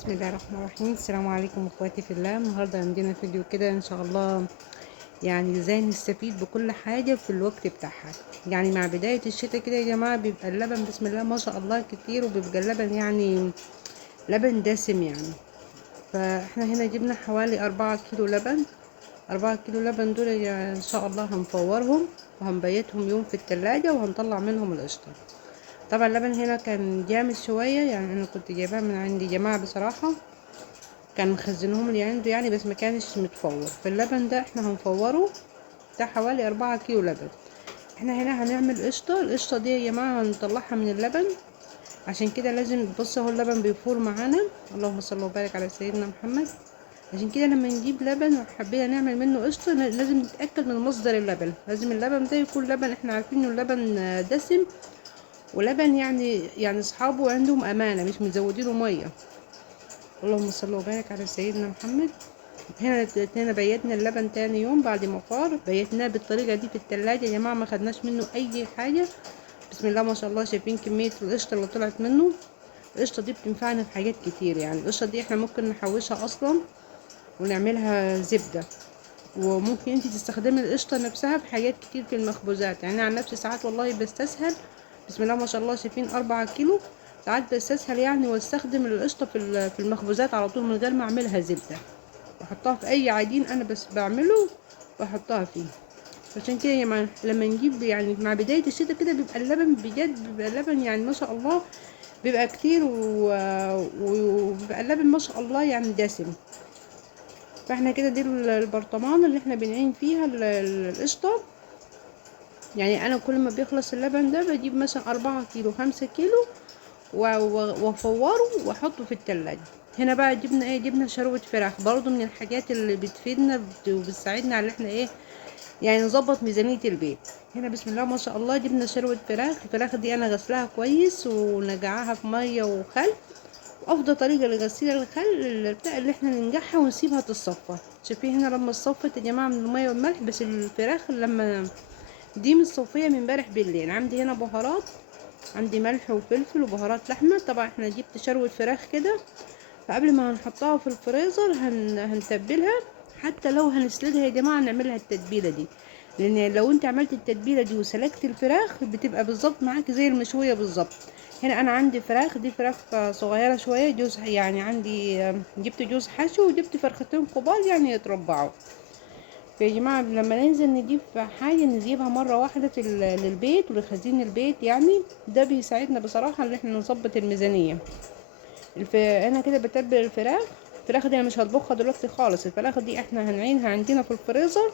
بسم الله الرحمن الرحيم. السلام عليكم اخواتي في الله. النهارده عندنا فيديو كده ان شاء الله، يعني ازاي نستفيد بكل حاجه في الوقت بتاعها. يعني مع بدايه الشتاء كده يا جماعه بيبقى اللبن بسم الله ما شاء الله كتير، وبيبقى اللبن يعني لبن دسم يعني. فاحنا هنا جبنا حوالي 4 كيلو لبن. 4 كيلو لبن دول يعني ان شاء الله هنفورهم وهنبيتهم يوم في التلاجة وهنطلع منهم القشطه. طبعا اللبن هنا كان جامد شويه، يعني انا كنت جايباه من عندي جماعه بصراحه، كان مخزنهم اللي عنده يعني، بس ما كانش متفور. فاللبن ده احنا هنفوره بتاع حوالي 4 كيلو لبن. احنا هنا هنعمل قشطة. القشطة دي يا جماعة هنطلعها من اللبن، عشان كده لازم بص اهو اللبن بيفور معانا. اللهم صل وبارك على سيدنا محمد. عشان كده لما نجيب لبن وحبينا نعمل منه قشطة لازم نتأكد من مصدر اللبن. لازم اللبن ده يكون لبن احنا عارفين انه اللبن دسم، ولبن يعني اصحابه عندهم امانة مش مزودينه مية. اللهم صل وبارك على سيدنا محمد. هنا بيتنا اللبن تاني يوم بعد ما فار، بيتناه بالطريقه دي في التلاجة يا جماعه، ما خدناش منه اي حاجه. بسم الله ما شاء الله، شايفين كميه القشطه اللي طلعت منه. القشطه دي بتنفعنا في حاجات كتير، يعني القشطه دي احنا ممكن نحوشها اصلا ونعملها زبده، وممكن انت تستخدمي القشطه نفسها في حاجات كتير في المخبوزات. يعني انا عن نفسي ساعات والله بستسهل، بسم الله ما شاء الله شايفين 4 كيلو، ساعات بستسهل يعني واستخدم القشطه في المخبوزات على طول من غير ما اعملها زبده، بحطها في اي عجين انا بس بعمله بحطها فيه. عشان كده لما نجيب يعني مع بداية الشتاء كده بيبقى اللبن بجد، بيبقى اللبن يعني ما شاء الله بيبقى كتير وبيبقى اللبن ما شاء الله يعني دسم. فاحنا كده دي البرطمان اللي احنا بنعين فيها القشطة. يعني انا كل ما بيخلص اللبن ده بجيب مثلا 4 كيلو 5 كيلو وافوره واحطه في التلاجة. هنا بقى جبنا ايه، جبنا شروة فراخ برضو من الحاجات اللي بتفيدنا وبتساعدنا على احنا ايه، يعني نظبط ميزانية البيت. هنا بسم الله ما شاء الله جبنا شروة فراخ. الفراخ دي انا غسلها كويس ونقعها في مية وخل. وافضل طريقة لغسيل الخل بتاع اللي احنا ننجعها ونسيبها تتصفى. شايفين هنا لما اتصفت يا جماعة من المية والملح، بس الفراخ لما دي متصفية من امبارح بالليل. عندي هنا بهارات، عندي ملح وفلفل وبهارات لحمة. طبعا احنا جبت شروة فراخ كده، فقبل ما هنحطها في الفريزر هنتبلها. حتى لو هنسلقها يا جماعة نعملها التتبيلة دي، لان لو انت عملت التتبيلة دي وسلقت الفراخ بتبقى بالظبط معاك زي المشوية بالظبط. هنا انا عندي فراخ، دي فراخ صغيرة شوية، جوز يعني عندي، جبت جوز حشو وجبت فرختين كبار يعني يتربعوا. فيا جماعة لما ننزل نجيب حاجة نجيبها مرة واحدة للبيت ولخزين البيت، يعني ده بيساعدنا بصراحة ان احنا نظبط الميزانية. انا كده بتبل الفراخ. الفراخ دي انا مش هطبخها دلوقتي خالص، الفراخ دي احنا هنعينها عندنا في الفريزر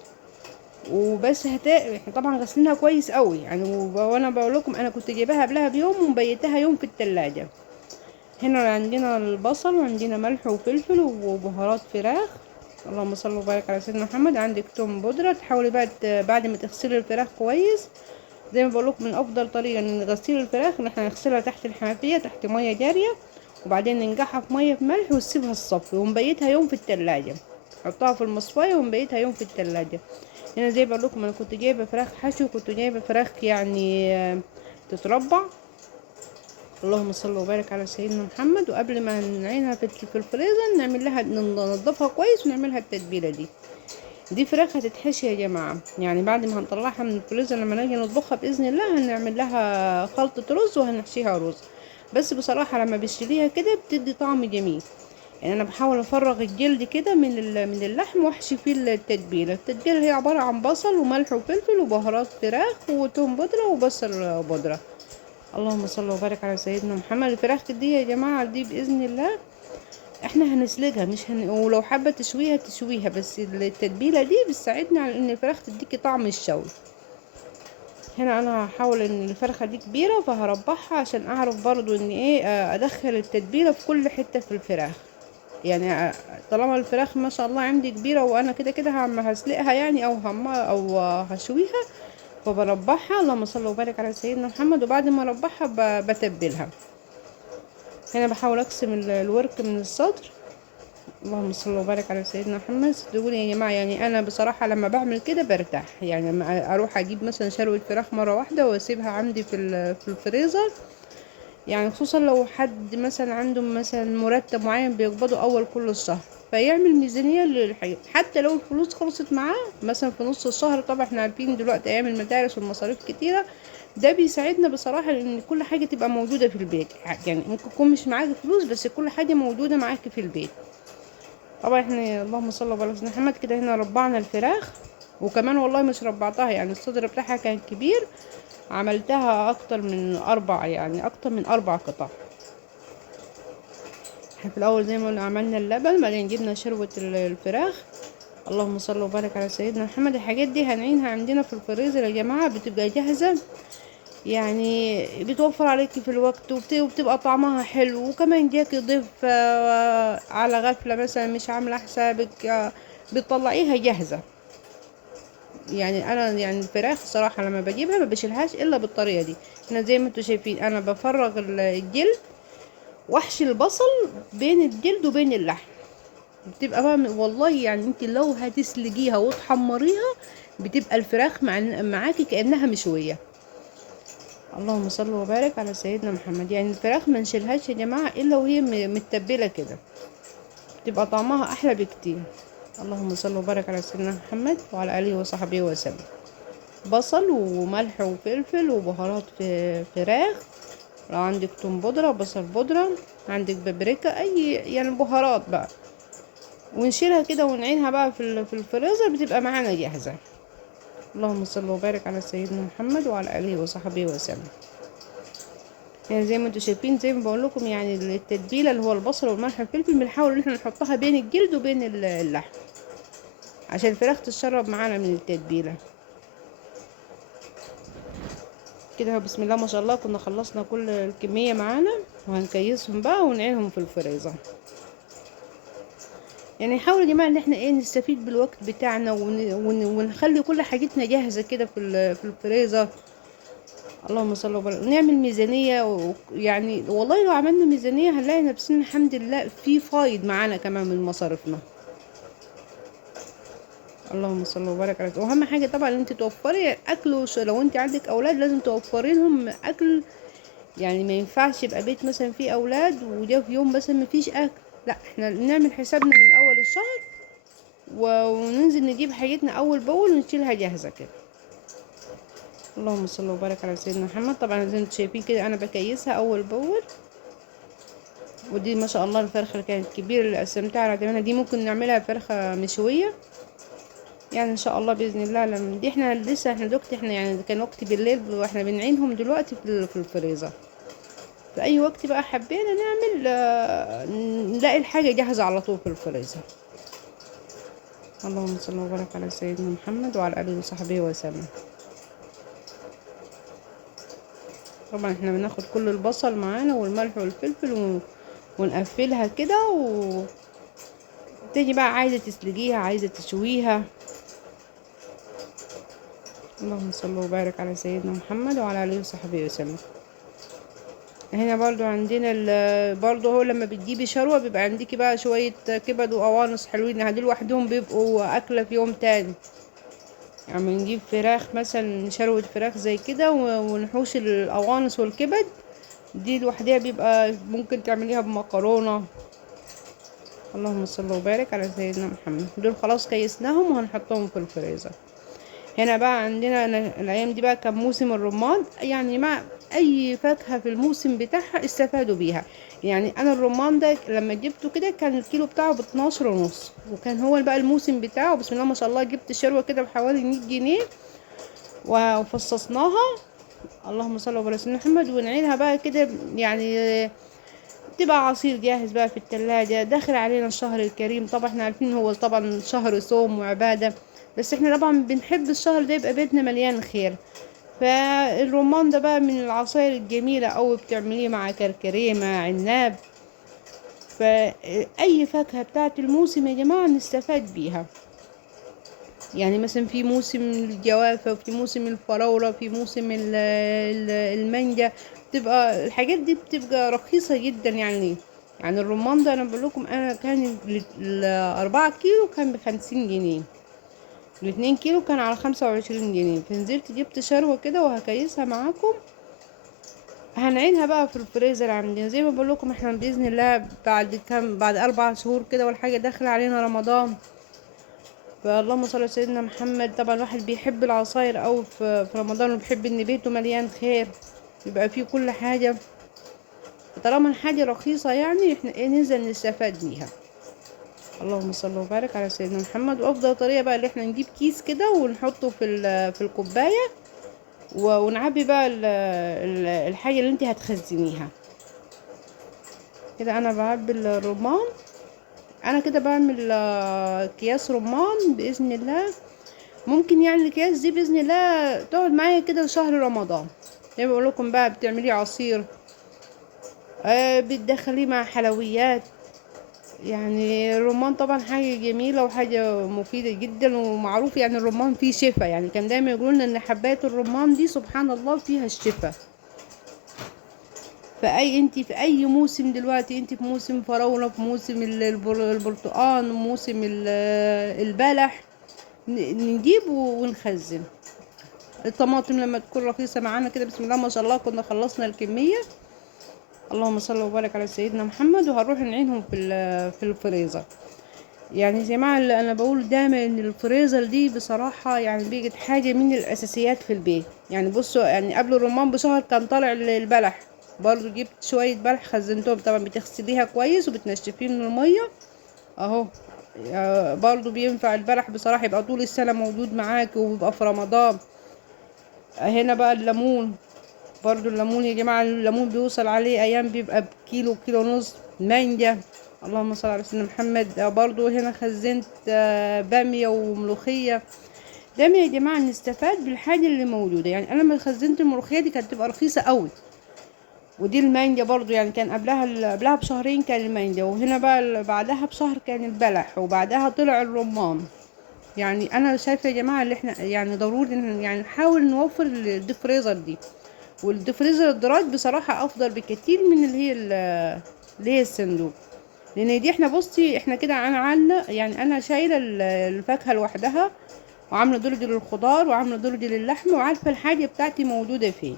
وبس. احنا طبعا غسلينها كويس قوي يعني، وانا بقول لكم انا كنت جايباها قبلها بيوم ومبيتها يوم في التلاجة. هنا عندنا البصل وعندنا ملح وفلفل وبهارات فراخ. اللهم صل وبارك على سيدنا محمد. عندك توم بودرة. تحاولي بعد ما تغسلي الفراخ كويس، زي ما بقولك من افضل طريقة ان غسيل الفراخ ان احنا نغسلها تحت الحنفية تحت مية جارية، وبعدين ننقعها في مية بملح ونسيبها تصفي ونبيتها يوم في التلاجة. نحطها في المصفاية ونبيتها يوم في التلاجة. هنا زي ما بقولكم انا كنت جايبة فراخ حشو، كنت جايبة فراخ يعني تتربع. اللهم صل وبارك على سيدنا محمد. وقبل ما نعينها في الفريزر نعمل لها ننضفها كويس ونعملها التتبيله دي. دي فراخ هتتحشي يا جماعه، يعني بعد ما هنطلعها من الفريزر لما نيجي نطبخها باذن الله هنعمل لها خلطه رز وهنحشيها رز. بس بصراحه لما بشتريها كده بتدي طعم جميل. يعني انا بحاول افرغ الجلد كده من اللحم واحشي فيه التتبيله. التتبيله هي عباره عن بصل وملح وفلفل وبهارات فراخ وتوم بودره وبصل بودره. اللهم صل وبارك على سيدنا محمد. الفراخ دي يا جماعة دي بإذن الله احنا هنسلقها، مش ولو حابة تشويها تشويها، بس التتبيلة دي بتساعدنا على ان الفراخ تديكي طعم الشوي. هنا انا هحاول ان الفرخة دي كبيرة فهربعها عشان اعرف برضو ان ايه ادخل التتبيلة في كل حتة في الفراخ. يعني طالما الفراخ ما شاء الله عندي كبيرة وانا كده كده هسلقها يعني او هشويها، فبربعها. اللهم صل وبارك على سيدنا محمد. وبعد ما اربعها بتبلها. هنا بحاول اقسم الورك من الصدر. اللهم صل وبارك على سيدنا محمد. صدقوني يا جماعه يعني انا بصراحه لما بعمل كده برتاح، يعني لما اروح اجيب مثلا شروه فراخ مره واحده واسيبها عندي في الفريزر، يعني خصوصا لو حد مثلا عنده مثلا مرتب معين بيقبضه اول كل شهر، فيعمل ميزانية للحاجة حتى لو الفلوس خلصت معاه مثلا في نص الشهر. طبعا احنا عارفين دلوقتي ايام المدارس والمصاريف كتيرة، ده بيساعدنا بصراحة ان كل حاجة تبقى موجودة في البيت. يعني ممكن يكون مش معاك فلوس بس كل حاجة موجودة معاك في البيت. طبعا احنا اللهم صل وبارك على محمد كده هنا ربعنا الفراخ، وكمان والله مش ربعتها يعني الصدر بتاعها كان كبير، عملتها اكتر من اربع، يعني اكتر من اربع قطع. احنا في الاول زي ما قلنا عملنا اللبن، بعدين جبنا شوربة الفراخ. اللهم صل وبارك على سيدنا محمد. الحاجات دي هنعينها عندنا في الفريزر يا جماعة، بتبقى جاهزة، يعني بتوفر عليكي في الوقت وبتبقى طعمها حلو. وكمان جاكي ضيف على غفلة مثلا مش عاملة حسابك، بتطلعيها جاهزة. يعني انا يعني الفراخ صراحة لما بجيبها ما بشيلهاش الا بالطريقة دي. هنا زي ما انتوا شايفين انا بفرغ الجلد واحشي البصل بين الجلد وبين اللحم. بتبقى بقى والله يعني انت لو هتسلقيها وتحمريها بتبقى الفراخ معاكي كأنها مشوية. اللهم صل وبارك على سيدنا محمد. يعني الفراخ ما نشيلهاش يا جماعة الا وهي متبلة كده، بتبقى طعمها احلى بكتير. اللهم صل وبارك على سيدنا محمد وعلى اله وصحبه وسلم. بصل وملح وفلفل وبهارات في فراخ، لو عندك توم بودرة بصل بودرة، عندك بابريكا اي يعني بهارات بقى، ونشيلها كده ونعينها بقى في الفريزر بتبقى معانا جاهزة. اللهم صل وبارك على سيدنا محمد وعلى اله وصحبه وسلم. يعني زي ما انتوا شايفين زي ما بقول لكم، يعني التتبيله اللي هو البصل والملح والفلفل بنحاول ان احنا نحطها بين الجلد وبين اللحم عشان الفراخ تشرب معانا من التتبيله كده. بسم الله ما شاء الله كنا خلصنا كل الكميه معانا، وهنكيسهم بقى ونعينهم في الفريزر. يعني نحاول يا جماعه ان احنا نستفيد بالوقت بتاعنا ونخلي كل حاجتنا جاهزه كده في الفريزر. اللهم صل وبارك. نعمل ميزانيه يعني والله لو عملنا ميزانيه هنلاقي نفسنا الحمد لله في فايد معانا كمان من مصاريفنا. اللهم صل وبارك على. واهم حاجه طبعا ان انت توفري اكل لو انت عندك اولاد لازم توفري لهم اكل. يعني ما ينفعش يبقى بيت مثلا فيه اولاد وده في يوم مثلا ما فيش اكل، لا احنا نعمل حسابنا من اول الشهر وننزل نجيب حاجتنا اول باول ونشيلها جاهزه كده. اللهم صل وبارك على سيدنا محمد. طبعا زي ما انتم شايفين كده انا بكيسها اول باول. ودي ما شاء الله الفرخه اللي كانت كبيره اللي قسمتها على تمانية، دي ممكن نعملها فرخه مشويه يعني ان شاء الله باذن الله. لما دي احنا لسه احنا دلوقتي احنا يعني كان وقت بالليل واحنا بنعينهم دلوقتي في الفريزر. في اي وقت بقى حبينا نعمل نلاقي الحاجه جاهزه على طول في الفريزر. اللهم صل وبارك على سيدنا محمد وعلى اله وصحبه وسلم. طبعا احنا بناخد كل البصل معانا والملح والفلفل ونقفلها كده تيجي بقى عايزه تسلقيها عايزه تشويها. اللهم صل وبارك على سيدنا محمد وعلى اله وصحبه وسلم. هنا برضو عندنا برضو هو لما بتجيبي شروة بيبقى عندكي بقى شوية كبد وقوانص حلوين، هدول لوحدهم بيبقوا أكلة في يوم تاني. يعني نجيب فراخ مثلا شروة فراخ زي كده ونحوش القوانص والكبد، دي لوحدها بيبقى ممكن تعمليها بمكرونة. اللهم صل وبارك على سيدنا محمد. دول خلاص كيسناهم وهنحطهم في الفريزر. هنا بقى عندنا الايام دي بقى كان موسم الرمان، يعني مع اي فاكهة في الموسم بتاعها استفادوا بيها. يعني انا الرمان ده لما جبته كده كان الكيلو بتاعه ب12 ونص، وكان هو بقى الموسم بتاعه. بسم الله ما شاء الله جبت شروة كده بحوالي 100 جنيه وفصصناها. اللهم صل وبارك على محمد. ونعينها بقى كده يعني تبقى عصير جاهز بقى في التلاجة. داخل علينا الشهر الكريم، طبعا احنا عارفين هو طبعا شهر صوم وعبادة، بس احنا طبعا بنحب الشهر ده يبقى بيتنا مليان خير. فالرمان ده بقى من العصاير الجميلة أوي، بتعمليه مع كركديه مع عناب. فأي فاكهة بتاعت الموسم يا جماعة نستفاد بيها. يعني مثلا في موسم الجوافة، في موسم الفراولة، في موسم المانجا، بتبقى الحاجات دي بتبقى رخيصة جدا. يعني الرمان ده انا بقول لكم انا كان ال4 كيلو كان ب50 جنيه، ال2 كيلو كان على 25 جنيه. فنزلت جبت شروة كده وهكيسها معاكم. هنعينها بقى في الفريزر عندنا زي ما بقول لكم. احنا باذن الله بعد 4 شهور كده ولا حاجه داخل علينا رمضان. فاللهم صل على سيدنا محمد. طبعا الواحد بيحب العصاير أوي في رمضان، وبيحب ان بيته مليان خير، يبقى فيه كل حاجه. طالما الحاجه رخيصه يعني احنا ايه ننزل نستفاد بيها. اللهم صل وبارك على سيدنا محمد. وافضل طريقه بقى اللي احنا نجيب كيس كده ونحطه في الكوبايه، ونعبي بقى الحاجه اللي انت هتخزنيها. كده انا بعبي الرمان. انا كده بعمل اكياس رمان باذن الله. ممكن يعني الاكياس دي باذن الله تقعد معايا كده لشهر رمضان. زي ما بقول لكم بقى بتعملي عصير، بتدخليه مع حلويات. يعني الرمان طبعا حاجة جميلة وحاجة مفيدة جدا، ومعروف يعني الرمان فيه شفاء. يعني كان دايما يقولون ان حبات الرمان دي سبحان الله فيها الشفاء. انت في اي موسم دلوقتي، انت في موسم فراولة، في موسم البرتقال، موسم البلح، نجيب ونخزن. الطماطم لما تكون رخيصة معانا كده بسم الله ما شاء الله كنا خلصنا الكمية. اللهم صل وبارك على سيدنا محمد. وهنروح نعينهم في الفريزر. يعني يا جماعة اللي انا بقول دايما ان الفريزر دي بصراحة يعني بقت حاجة من الاساسيات في البيت. يعني بصوا، يعني قبل الرمان بشهر كان طالع البلح. برضو جبت شوية بلح خزنتهم. طبعا بتغسليها كويس وبتنشفيه من المية اهو. برضو بينفع البلح بصراحة، يبقى طول السنة موجود معاك وبيبقى في رمضان. هنا بقى الليمون. برضو الليمون يا جماعة، الليمون بيوصل عليه ايام بيبقى بكيلو، كيلو ونص. مانجا. اللهم صل على سيدنا محمد. برضو هنا خزنت بامية وملوخية. دايما يا جماعة نستفاد بالحاجة اللي موجودة. يعني انا لما خزنت الملوخية دي كانت تبقى رخيصة قوي. ودي المانجا برضو يعني كان قبلها بشهرين كان المانجا، وهنا بقى بعدها بشهر كان البلح، وبعدها طلع الرمان. يعني انا شايفه يا جماعه اللي احنا يعني ضروري يعني نحاول نوفر الديفريزر دي. والديفريزر الدراج بصراحه افضل بكتير من اللي هي الصندوق. لان دي احنا بصي احنا كده انا عامله، يعني انا شايله الفاكهه لوحدها، وعامله درج للخضار، وعامله درج للحم، وعارفه الحاجه بتاعتي موجوده فين.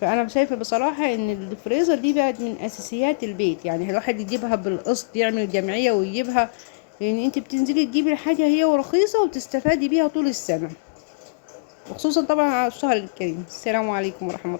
فانا شايفه بصراحه ان الفريزر دي بقت من اساسيات البيت. يعني الواحد يجيبها بالقسط، يعمل جمعيه ويجيبها. لان انت بتنزلي تجيبي الحاجه هي ورخيصه وتستفادي بيها طول السنه، وخصوصا طبعا على الشهر الكريم. السلام عليكم ورحمه الله.